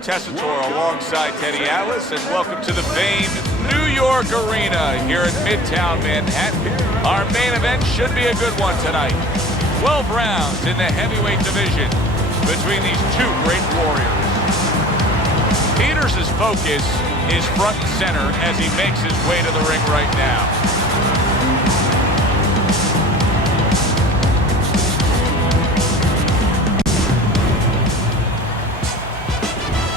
Tessitore alongside Teddy Atlas, and welcome to the famed New York Arena here in Midtown Manhattan. Our main event should be a good one tonight. 12 rounds in the heavyweight division between these two great warriors. Peter's focus is front and center as he makes his way to the ring right now.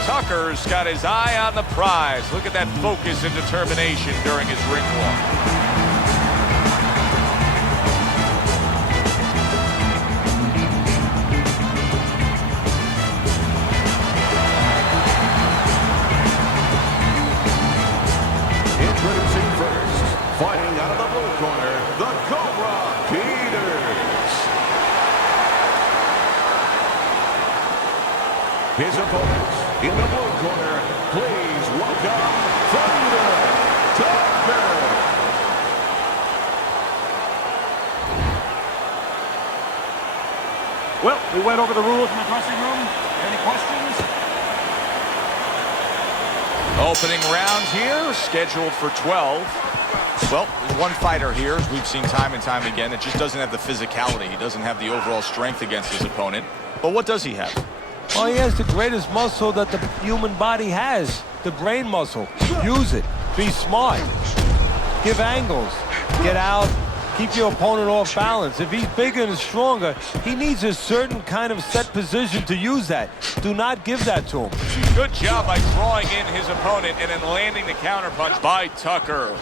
Tucker's got his eye on the prize. Look at that focus and determination during his ring walk. Introducing first, fighting out of the blue corner, the Cobra, Peters. His opponents in the blue corner, please welcome Takers. Well, we went over the rules in the dressing room. Any questions? Opening rounds here, scheduled for 12. Well, there's one fighter here, as we've seen time and time again, that just doesn't have the physicality. He doesn't have the overall strength against his opponent. But what does he have? Well, he has the greatest muscle that the human body has, the brain muscle. Use it. Be smart. Give angles. Get out. Keep your opponent off balance. If he's bigger and stronger, he needs a certain kind of set position to use that. Do not give that to him. Good job by drawing in his opponent and then landing the counterpunch by Tucker.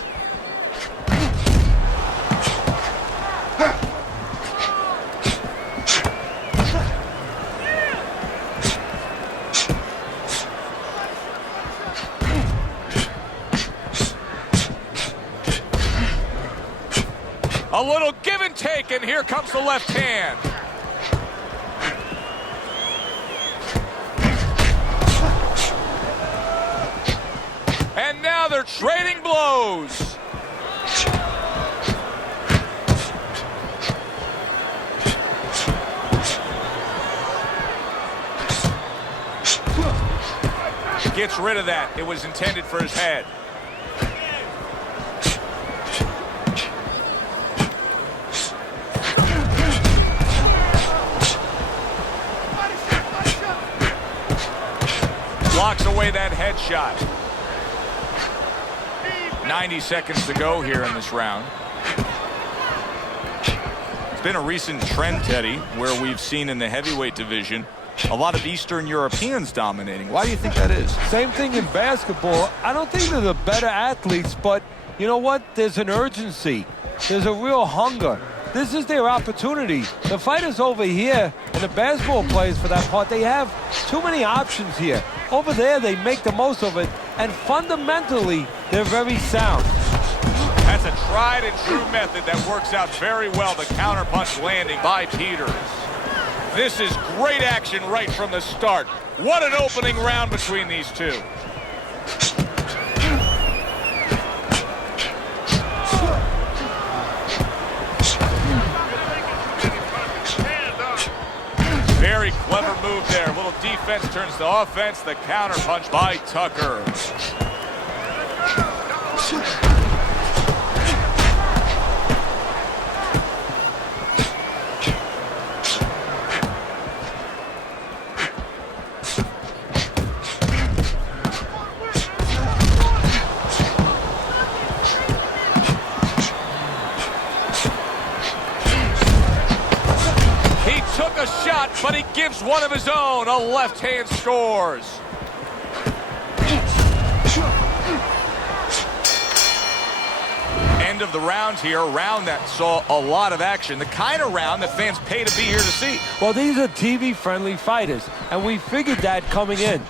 A little give and take, and here comes the left hand. And now they're trading blows. Gets rid of that. It was intended for his head. Blocks away that headshot. 90 seconds to go here in this round. It's been a recent trend, Teddy, where we've seen in the heavyweight division a lot of Eastern Europeans dominating. Why do you think that is? Same thing in basketball. I don't think they're the better athletes, but you know what? There's an urgency. There's a real hunger. This is their opportunity. The fighters over here, and the basketball players for that part, they have too many options here. Over there, they make the most of it, and fundamentally, they're very sound. That's a tried and true method that works out very well, the counterpunch landing by Peters. This is great action right from the start. What an opening round between these two. Very clever move there. A little defense turns to offense. The counterpunch by Tucker. Took a shot, but he gives one of his own. A left hand scores. End of the round here, a round that saw a lot of action. The kind of round that fans pay to be here to see. Well, these are TV-friendly fighters, and we figured that coming in.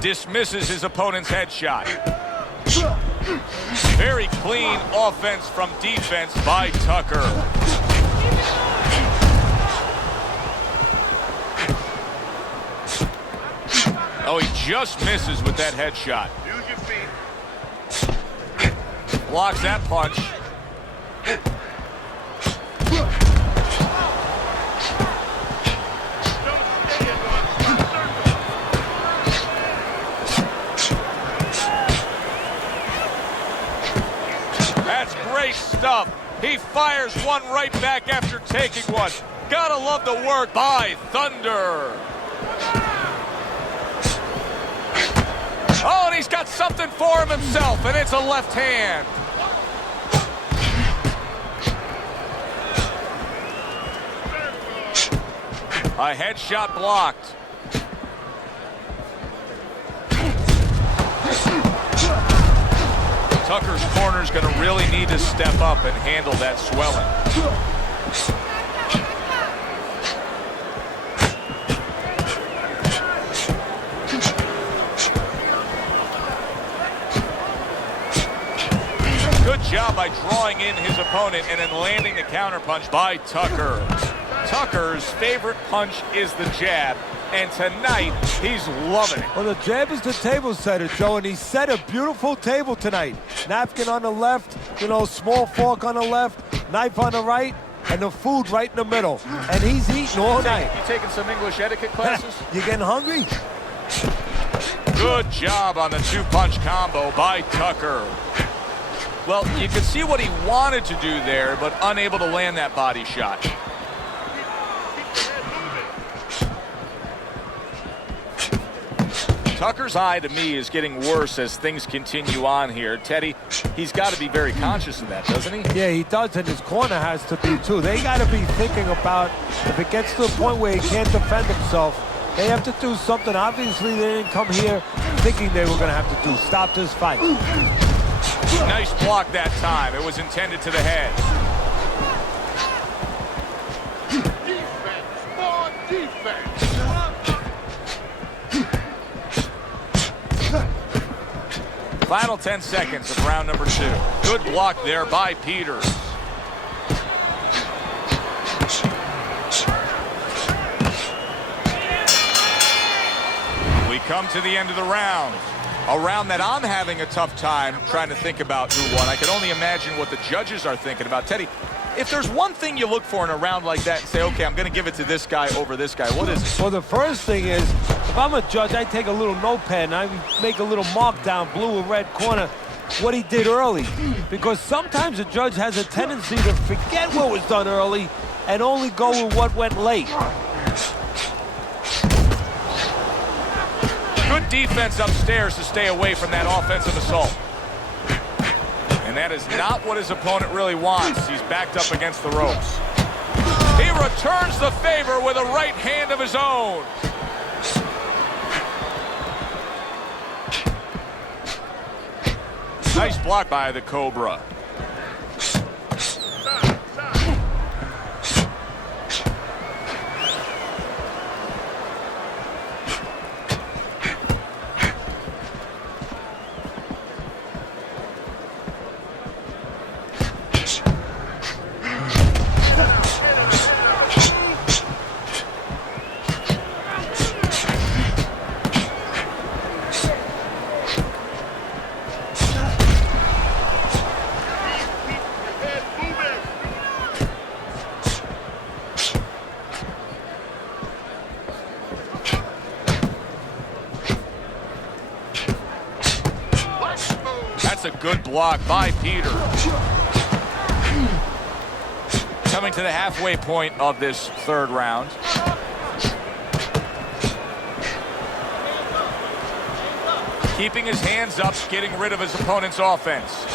Dismisses his opponent's headshot. Very clean offense from defense by Tucker. Oh, he just misses with that headshot. Use your feet. Blocks that punch. That's great stuff. He fires one right back after taking one. Gotta love the work by Thunder. Oh, and he's got something for him himself, and it's a left hand. A headshot blocked. Tucker's corner's going to really need to step up and handle that swelling. Good job by drawing in his opponent and then landing the counterpunch by Tucker. Tucker's favorite punch is the jab, and tonight he's loving it. Well, the jab is the table setter, Joe, and he set a beautiful table tonight. Napkin on the left, you know, small fork on the left, knife on the right, and the food right in the middle. And he's eating all night. You taking some English etiquette classes? You getting hungry? Good job on the two-punch combo by Tucker. Well, you could see what he wanted to do there, but unable to land that body shot. Tucker's eye, to me, is getting worse as things continue on here. Teddy, he's got to be very conscious of that, doesn't he? Yeah, he does, and his corner has to be, too. They got to be thinking about if it gets to the point where he can't defend himself, they have to do something. Obviously, they didn't come here thinking they were going to have to do. Stop this fight. Nice block that time. It was intended to the head. Defense. More defense. Final 10 seconds of round number 2. Good block there by Peter. We come to the end of the round. A round that I'm having a tough time trying to think about who won. I can only imagine what the judges are thinking about. Teddy, if there's one thing you look for in a round like that and say, okay, I'm going to give it to this guy over this guy, what is it? Well, the first thing is, if I'm a judge, I take a little notepad and I make a little mark down, blue or red corner, what he did early. Because sometimes a judge has a tendency to forget what was done early and only go with what went late. Good defense upstairs to stay away from that offensive assault. And that is not what his opponent really wants. He's backed up against the ropes. He returns the favor with a right hand of his own. Nice block by the Cobra. That's a good block by Peter. Coming to the halfway point of this third round. Keeping his hands up, getting rid of his opponent's offense.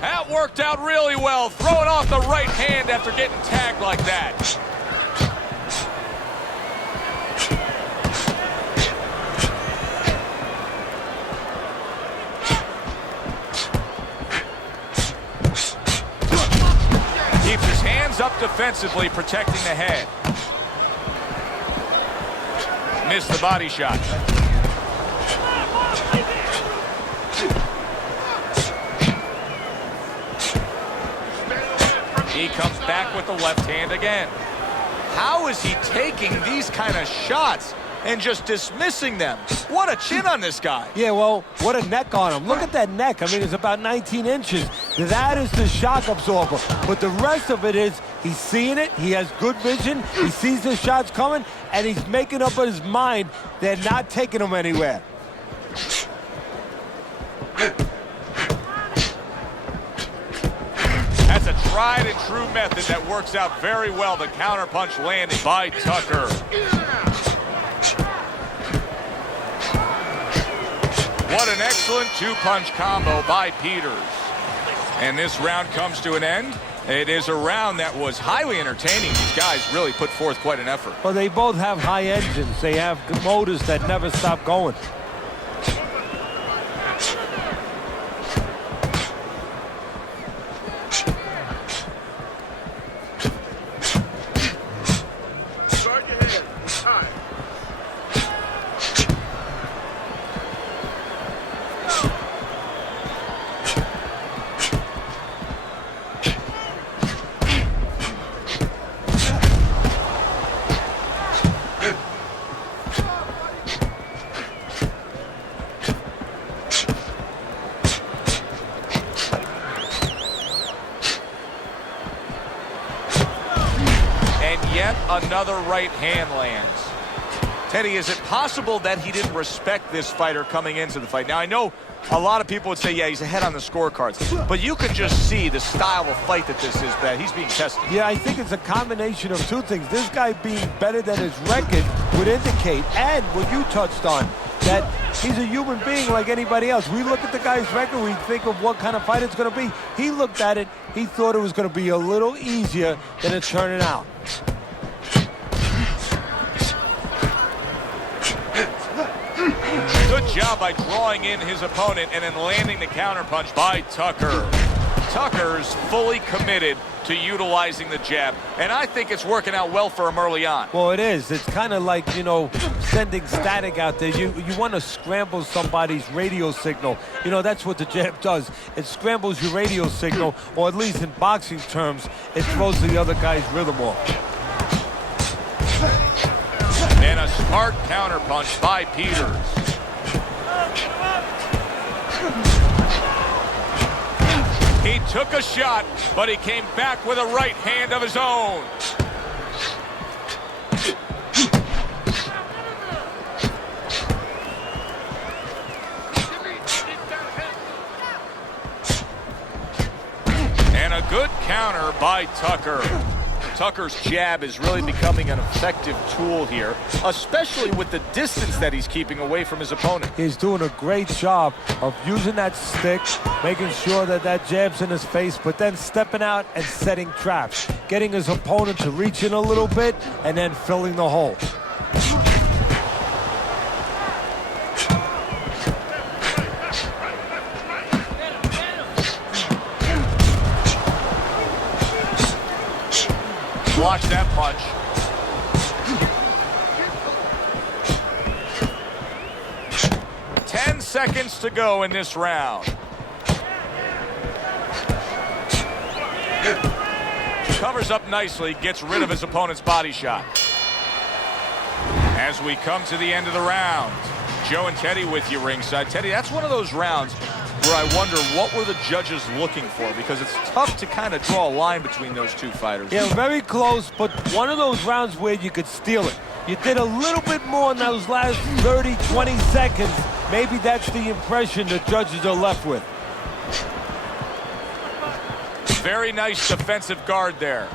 That worked out really well, throwing off the right hand after getting tagged like that. Keeps his hands up defensively, protecting the head. Missed the body shot. He comes back with the left hand again. How is he taking these kind of shots and just dismissing them? What a chin on this guy. Yeah, well, what a neck on him. Look at that neck. I mean, it's about 19 inches. That is the shock absorber. But the rest of it is he's seeing it. He has good vision. He sees the shots coming, and he's making up in his mind they're not taking him anywhere. That's a tried and true method that works out very well. The counterpunch landed by Tucker. What an excellent two-punch combo by Peters. And this round comes to an end. It is a round that was highly entertaining. These guys really put forth quite an effort. Well, they both have high engines. They have motors that never stop going. Another right hand lands. Teddy, is it possible that he didn't respect this fighter coming into the fight? Now, I know a lot of people would say, yeah, he's ahead on the scorecards, but you can just see the style of fight that this is, that he's being tested. Yeah, I think it's a combination of two things. This guy being better than his record would indicate, and what you touched on, that he's a human being like anybody else. We look at the guy's record, we think of what kind of fight it's going to be. He looked at it, he thought it was going to be a little easier than it's turning out. Good job by drawing in his opponent and then landing the counterpunch by Tucker. Tucker's fully committed to utilizing the jab, and I think it's working out well for him early on. Well, it is. It's kind of like, you know, sending static out there. You want to scramble somebody's radio signal. You know, that's what the jab does. It scrambles your radio signal, or at least in boxing terms, it throws the other guy's rhythm off. And a smart counterpunch by Peters. He took a shot, but he came back with a right hand of his own. And a good counter by Tucker. Tucker's jab is really becoming an effective tool here, especially with the distance that he's keeping away from his opponent. He's doing a great job of using that stick, making sure that that jab's in his face, but then stepping out and setting traps, getting his opponent to reach in a little bit and then filling the hole. Watch that punch. Ten seconds to go in this round. Covers up nicely, gets rid of his opponent's body shot. As we come to the end of the round, Joe and Teddy with you ringside. Teddy, that's one of those rounds where I wonder what were the judges looking for, because it's tough to kind of draw a line between those two fighters. Yeah, very close, but one of those rounds where you could steal it. You did a little bit more in those last 30, 20 seconds. Maybe that's the impression the judges are left with. Very nice defensive guard there.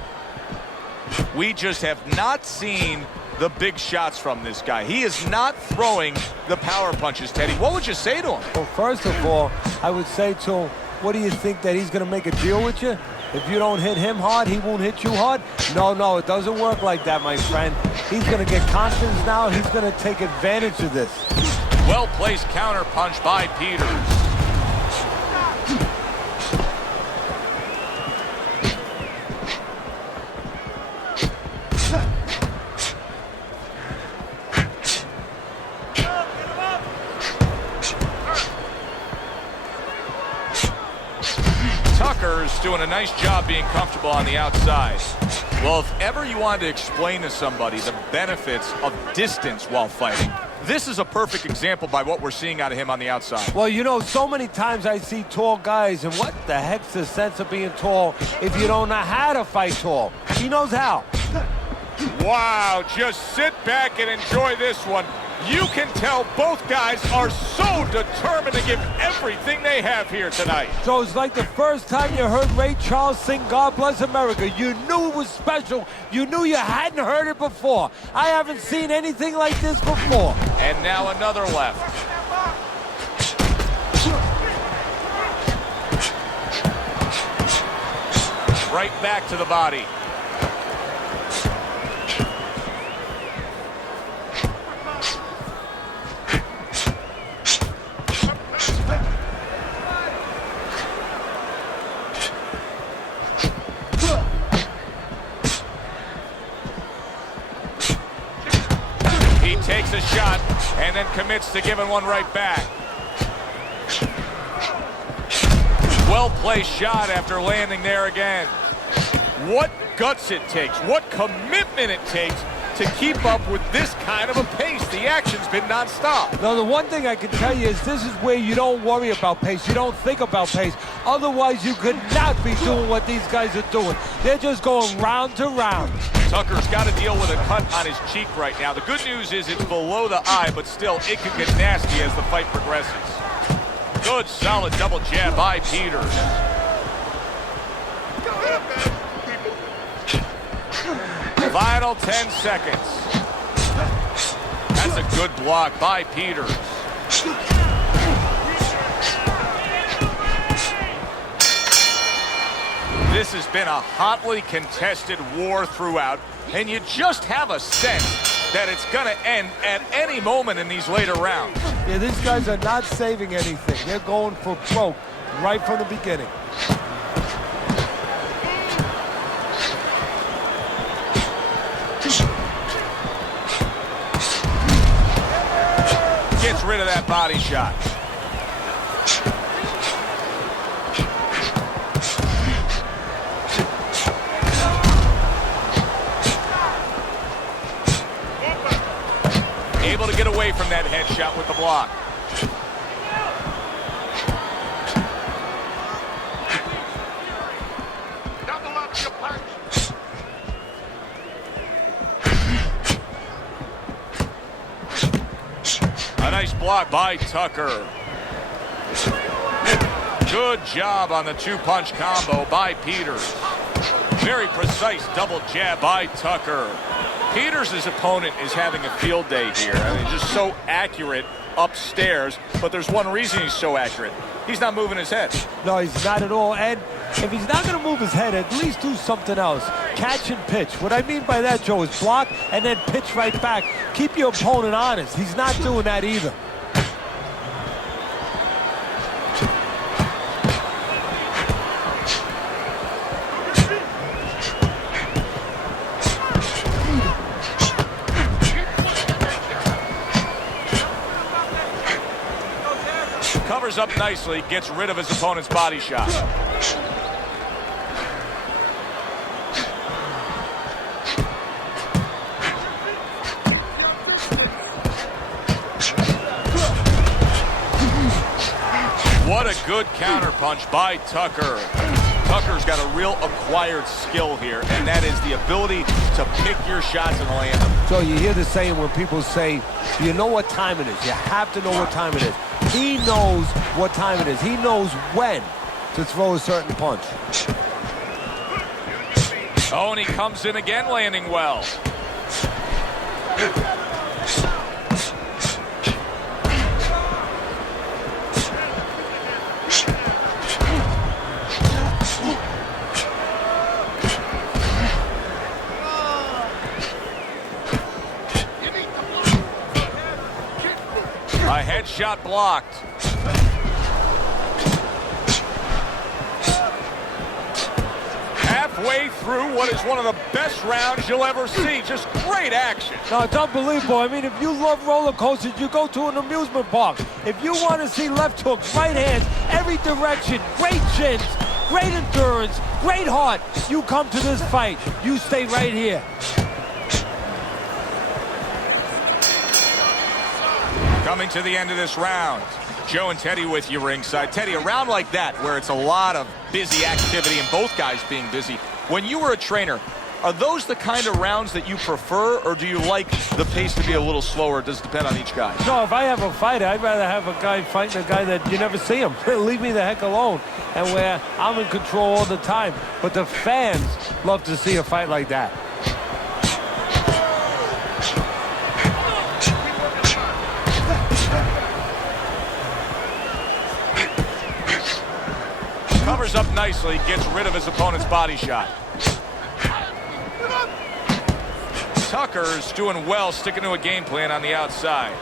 We just have not seen the big shots from this guy. He is not throwing the power punches, Teddy. What would you say to him? Well, first of all, I would say to him, what do you think, that he's going to make a deal with you? If you don't hit him hard, he won't hit you hard? No, it doesn't work like that, my friend. He's going to get confidence now. He's going to take advantage of this. Well-placed counter punch by Peters. Tucker's doing a nice job being comfortable on the outside. Well, if ever you wanted to explain to somebody the benefits of distance while fighting, this is a perfect example by what we're seeing out of him on the outside. Well, you know, so many times I see tall guys, and what the heck's the sense of being tall if you don't know how to fight tall? He knows how. Wow, just sit back and enjoy this one. You can tell both guys are so determined to give everything they have here tonight. So it's like the first time you heard Ray Charles sing God Bless America. You knew it was special. You knew you hadn't heard it before. I haven't seen anything like this before. And now another left. Right back to the body. Takes a shot and then commits to giving one right back. Well-placed shot after landing there again. What guts it takes, what commitment it takes to keep up with this kind of a pace. The action's been nonstop. Now, the one thing I can tell you is this is where you don't worry about pace. You don't think about pace. Otherwise, you could not be doing what these guys are doing. They're just going round to round. Tucker's got to deal with a cut on his cheek right now. The good news is it's below the eye, but still, it could get nasty as the fight progresses. Good, solid double jab by Peters. Final 10 seconds. That's a good block by Peters. This has been a hotly contested war throughout, and you just have a sense that it's going to end at any moment in these later rounds. Yeah, these guys are not saving anything. They're going for broke right from the beginning. Gets rid of that body shot. Able to get away from that headshot with the block. Double up your punch. A nice block by Tucker. Good job on the two-punch combo by Peters. Very precise double jab by Tucker. Peters' opponent is having a field day here. I mean, just so accurate upstairs, but there's one reason he's so accurate. He's not moving his head. No, he's not at all. And if he's not going to move his head, at least do something else. Catch and pitch. What I mean by that, Joe, is block and then pitch right back. Keep your opponent honest. He's not doing that either. Covers up nicely, gets rid of his opponent's body shot. What a good counterpunch by Tucker. Tucker's got a real acquired skill here, and that is the ability to pick your shots and land them. So you hear the saying when people say, you know what time it is. You have to know what time it is. He knows what time it is. He knows when to throw a certain punch. Tony comes in again, landing well. A headshot blocked. Halfway through what is one of the best rounds you'll ever see. Just great action. No, it's unbelievable. I mean, if you love roller coasters, you go to an amusement park. If you want to see left hooks, right hands, every direction, great chins, great endurance, great heart. You come to this fight, you stay right here. Coming to the end of this round. Joe and Teddy with you ringside. Teddy, a round like that where it's a lot of busy activity and both guys being busy. When you were a trainer, are those the kind of rounds that you prefer, or do you like the pace to be a little slower? It does depend on each guy. No, if I have a fighter, I'd rather have a guy fighting a guy that you never see him. Leave me the heck alone. And where I'm in control all the time. But the fans love to see a fight like that. Covers up nicely, gets rid of his opponent's body shot. Tucker's doing well, sticking to a game plan on the outside.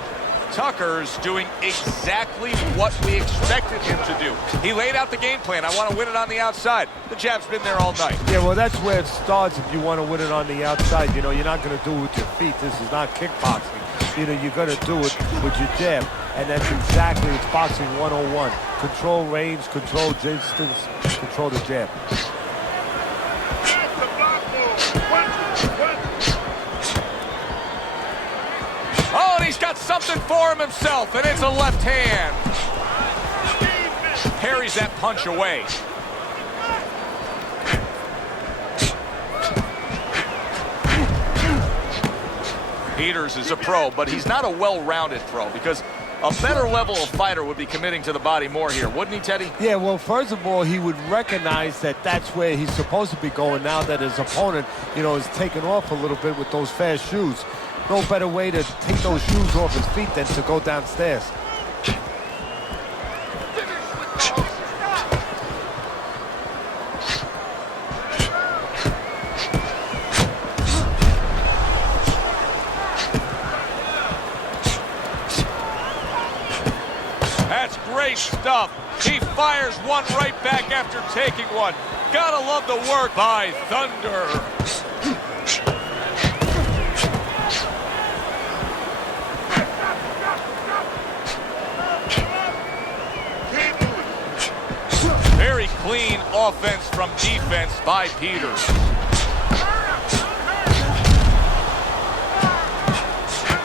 Tucker's doing exactly what we expected him to do. He laid out the game plan. I want to win it on the outside. The jab's been there all night. Yeah, well, that's where it starts if you want to win it on the outside. You know, you're not going to do it with your feet. This is not kickboxing. You know, you're going to do it with your jab. And that's exactly, it's boxing 101. Control range, control distance, control the jab. Oh, and he's got something for him himself, and it's a left hand. Parries that punch away. Peters is a pro, but he's not a well-rounded pro because a better level of fighter would be committing to the body more here, wouldn't he, Teddy? Yeah, well, first of all, he would recognize that that's where he's supposed to be going now that his opponent, you know, is taking off a little bit with those fast shoes. No better way to take those shoes off his feet than to go downstairs. That's great stuff. He fires one right back after taking one. Gotta love the work by Thunder. Very clean offense from defense by Peters.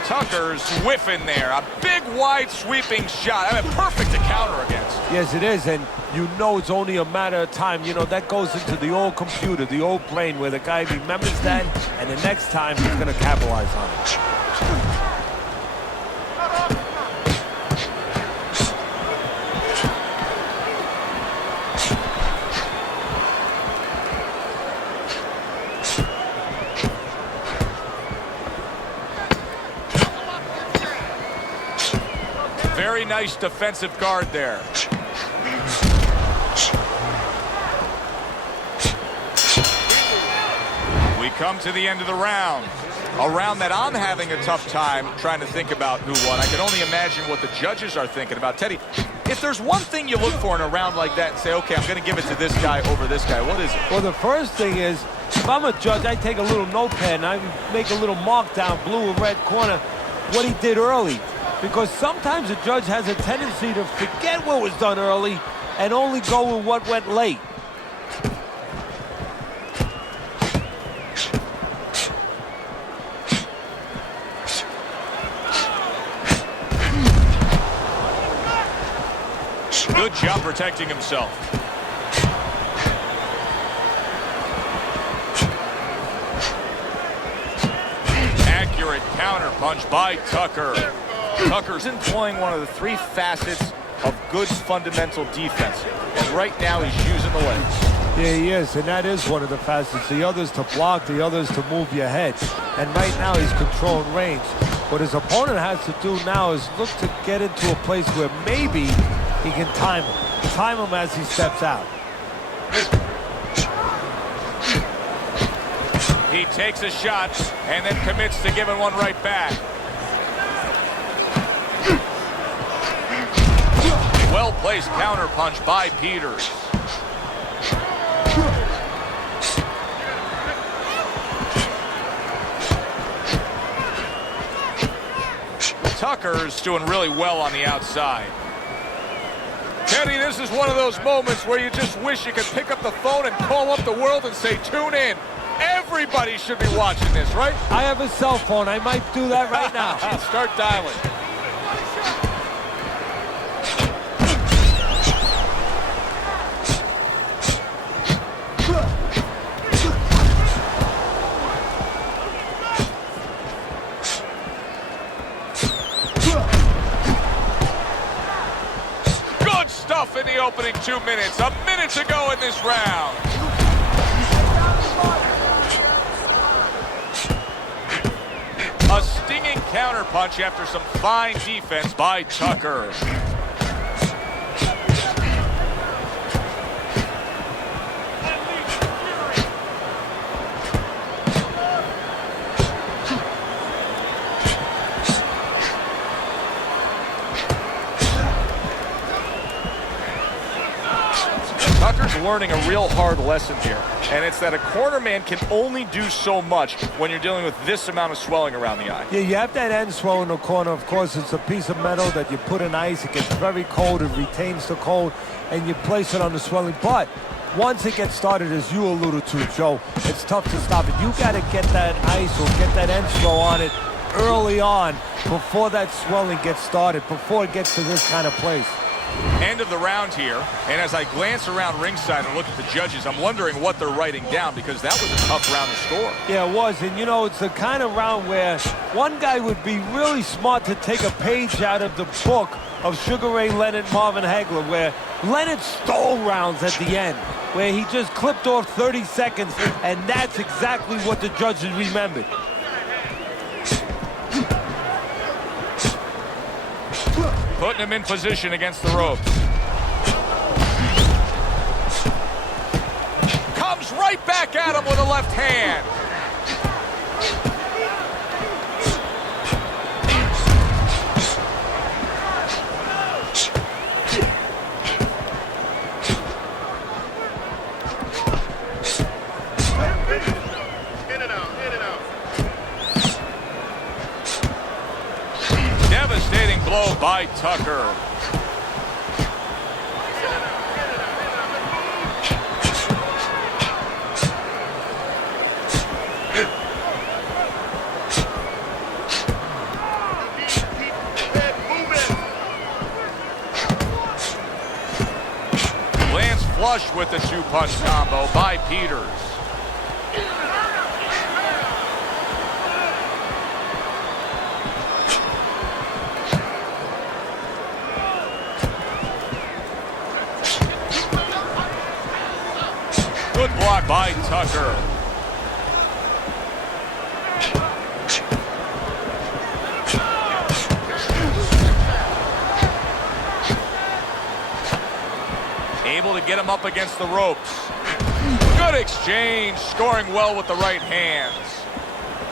Tucker's whiffing there. A big, wide, sweeping shot. I mean, perfect to counter against. Yes, it is, and you know it's only a matter of time. You know, that goes into the old computer, the old brain, where the guy remembers that, and the next time he's going to capitalize on it. Very nice defensive guard there. We come to the end of the round. A round that I'm having a tough time trying to think about who won. I can only imagine what the judges are thinking about. Teddy, if there's one thing you look for in a round like that and say, okay, I'm going to give it to this guy over this guy, what is it? Well, the first thing is, if I'm a judge, I take a little notepad and I make a little mark down, blue or red corner, what he did early. Because sometimes a judge has a tendency to forget what was done early and only go with what went late. Good job protecting himself. Accurate counter punch by Tucker. Tucker's employing one of the three facets of good fundamental defense. And right now he's using the legs. Yeah, he is, and that is one of the facets. The other's to block, the other's to move your head. And right now he's controlling range. What his opponent has to do now is look to get into a place where maybe he can time him. Time him as he steps out. He takes a shot and then commits to giving one right back. Well-placed counter punch by Peters. Tucker's doing really well on the outside. Teddy, this is one of those moments where you just wish you could pick up the phone and call up the world and say, tune in. Everybody should be watching this, right? I have a cell phone. I might do that right now. Start dialing. Good stuff in the opening 2 minutes. A minute to go in this round. A stinging counterpunch after some fine defense by Tucker. Tucker's learning a real hard lesson here, and it's that a corner man can only do so much when you're dealing with this amount of swelling around the eye. Yeah, you have that end swell in the corner. Of course, it's a piece of metal that you put in ice. It gets very cold. It retains the cold, and you place it on the swelling. But once it gets started, as you alluded to, Joe, it's tough to stop it. You got to get that ice or get that end swell on it early on before that swelling gets started, before it gets to this kind of place. End of the round here, and as I glance around ringside and look at the judges, I'm wondering what they're writing down, because that was a tough round to score. Yeah, it was, and you know, it's the kind of round where one guy would be really smart to take a page out of the book of Sugar Ray Leonard, Marvin Hagler, where Leonard stole rounds at the end, where he just clipped off 30 seconds, and that's exactly what the judges remembered. Putting him in position against the ropes. Comes right back at him with a left hand. Devastating blow by Tucker. Lands flush with the two-punch combo by Peters. Good block by Tucker. Able to get him up against the ropes. Good exchange, scoring well with the right hands.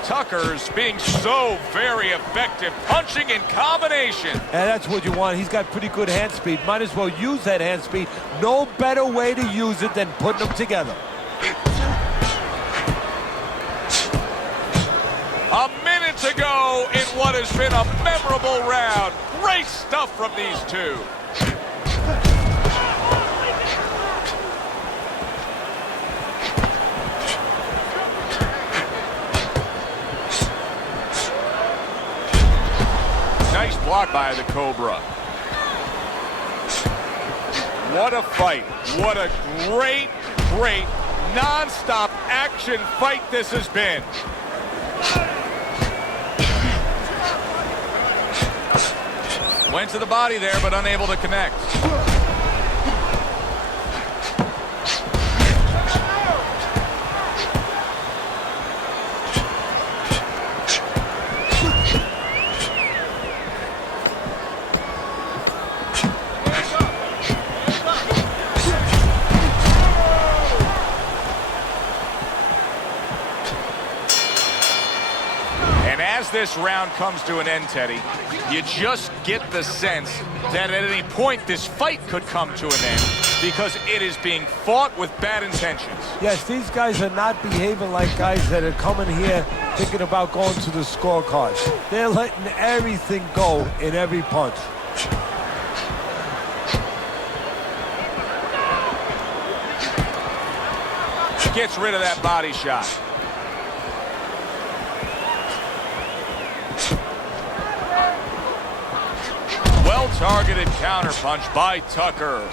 Tucker's being so very effective, punching in combination. And that's what you want. He's got pretty good hand speed. Might as well use that hand speed. No better way to use it than putting them together. A minute to go in what has been a memorable round. Great stuff from these two. Nice block by the Cobra. What a fight. What a great, great, non-stop action fight this has been. Went to the body there, but unable to connect. As this round comes to an end, Teddy, you just get the sense that at any point this fight could come to an end because it is being fought with bad intentions. Yes, these guys are not behaving like guys that are coming here thinking about going to the scorecards. They're letting everything go in every punch. Gets rid of that body shot. Well-targeted counterpunch by Tucker.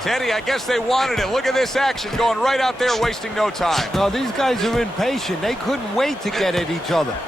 Teddy, I guess they wanted it. Look at this action going right out there, wasting no time. No, these guys are impatient. They couldn't wait to get at each other.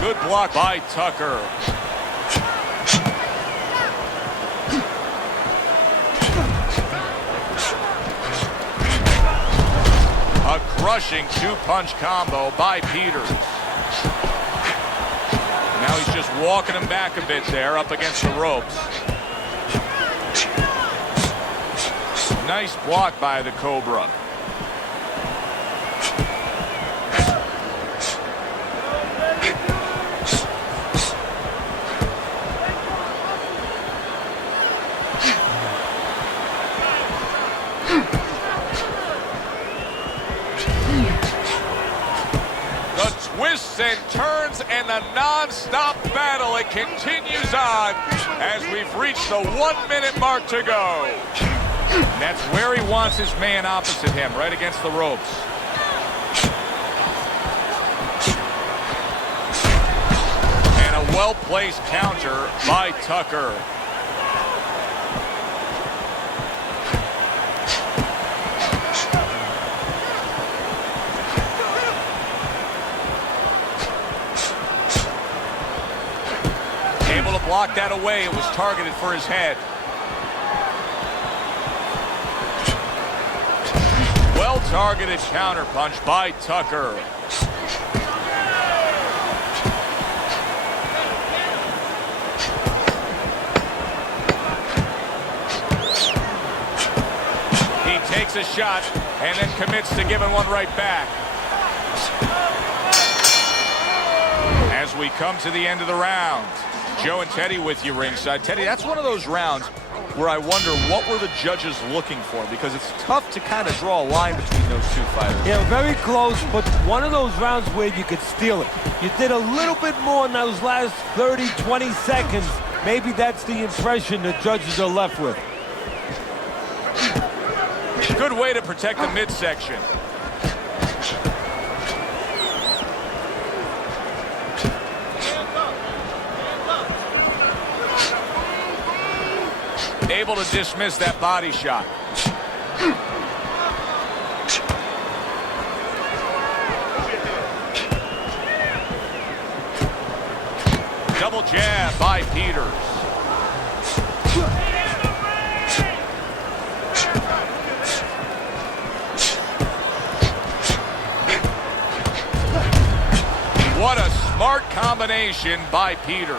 Good block by Tucker. A crushing two-punch combo by Peters. Now he's just walking him back a bit there up against the ropes. Nice block by the Cobra. Twists and turns and the non-stop battle, it continues on as we've reached the 1 minute mark to go. And that's where he wants his man opposite him, right against the ropes. And a well-placed counter by Tucker. Able to block that away. It was targeted for his head. Well-targeted counterpunch by Tucker. He takes a shot and then commits to giving one right back. As we come to the end of the round, Joe and Teddy with you ringside. Teddy, that's one of those rounds where I wonder what were the judges looking for, because it's tough to kind of draw a line between those two fighters. Yeah, very close, but one of those rounds where you could steal it. You did a little bit more in those last 30, 20 seconds. Maybe that's the impression the judges are left with. Good way to protect the midsection. Able to dismiss that body shot. Double jab by Peters. What a smart combination by Peters.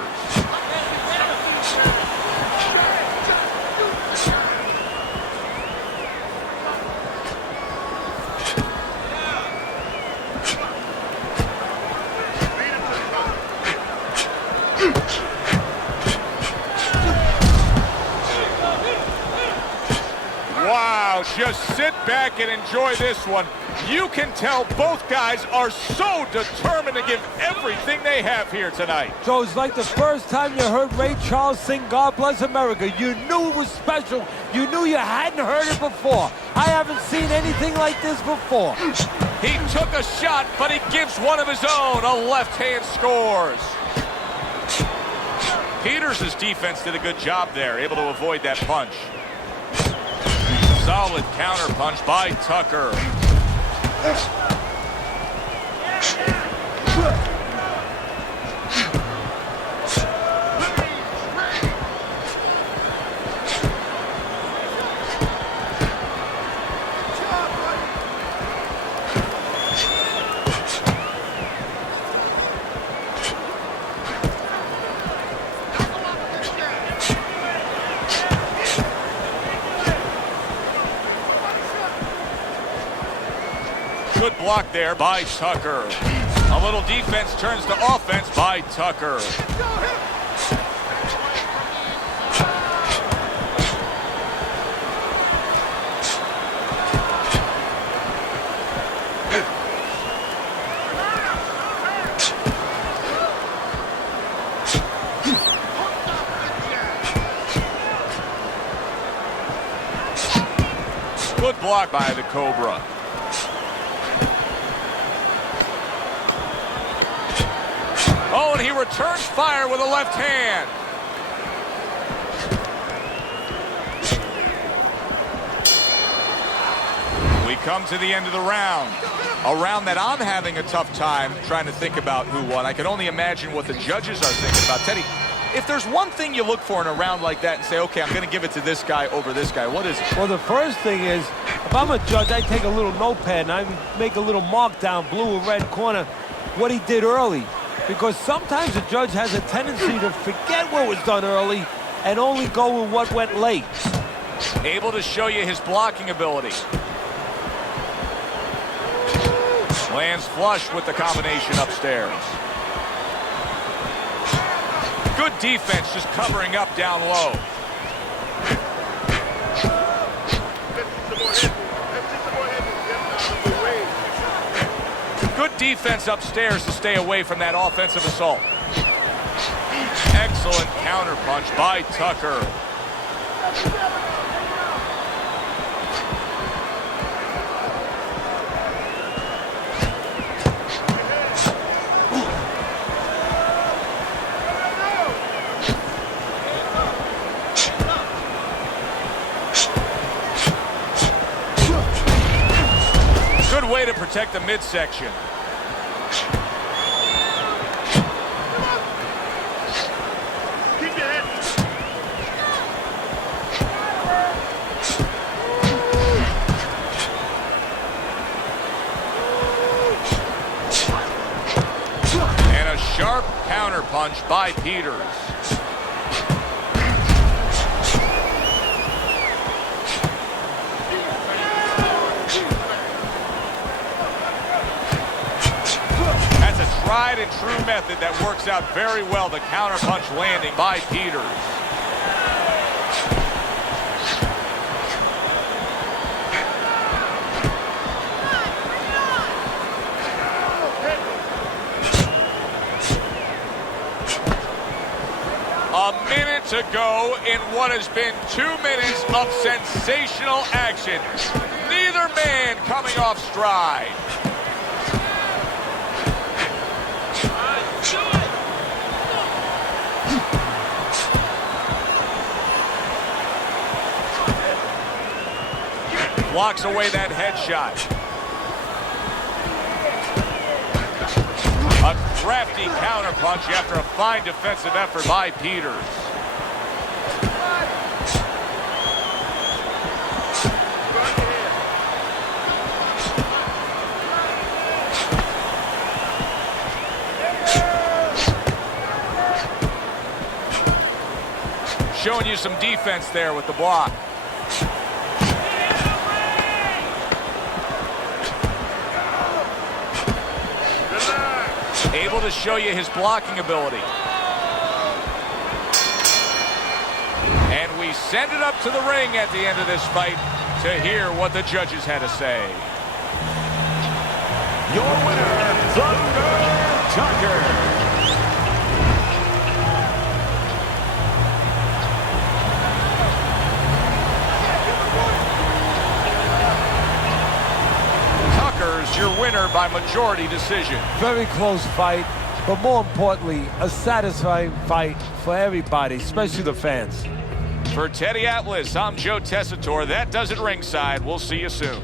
Wow, just sit back and enjoy this one. You can tell both guys are so determined to give everything they have here tonight. So it's like the first time you heard Ray Charles sing God Bless America. You knew it was special. You knew you hadn't heard it before. I haven't seen anything like this before. He took a shot, but he gives one of his own. A left hand scores. Peters' defense did a good job there, able to avoid that punch. Solid counter punch by Tucker. Good block there by Tucker. A little defense turns to offense by Tucker. Good block by the Cobra. Oh, and he returns fire with a left hand. We come to the end of the round. A round that I'm having a tough time trying to think about who won. I can only imagine what the judges are thinking about. Teddy, if there's one thing you look for in a round like that and say, okay, I'm going to give it to this guy over this guy, what is it? Well, the first thing is, if I'm a judge, I take a little notepad and I make a little mark down, blue or red corner, what he did early. Because sometimes a judge has a tendency to forget what was done early and only go with what went late. Able to show you his blocking ability. Lands flush with the combination upstairs. Good defense, just covering up down low. Good defense upstairs to stay away from that offensive assault. Excellent counterpunch by Tucker. Good way to protect the midsection. And a sharp counterpunch by Peters. Tried and true method that works out very well. The counterpunch landing by Peters. A minute to go in what has been 2 minutes of sensational action. Neither man coming off stride. Blocks away that headshot. A crafty counterpunch after a fine defensive effort by Peters. Showing you some defense there with the block. Able to show you his blocking ability. And we send it up to the ring at the end of this fight to hear what the judges had to say. Your winner, Tucker. Your winner by majority decision. Very close fight, but more importantly, a satisfying fight for everybody, especially the fans. For Teddy Atlas, I'm Joe Tessitore. That does it ringside. We'll see you soon.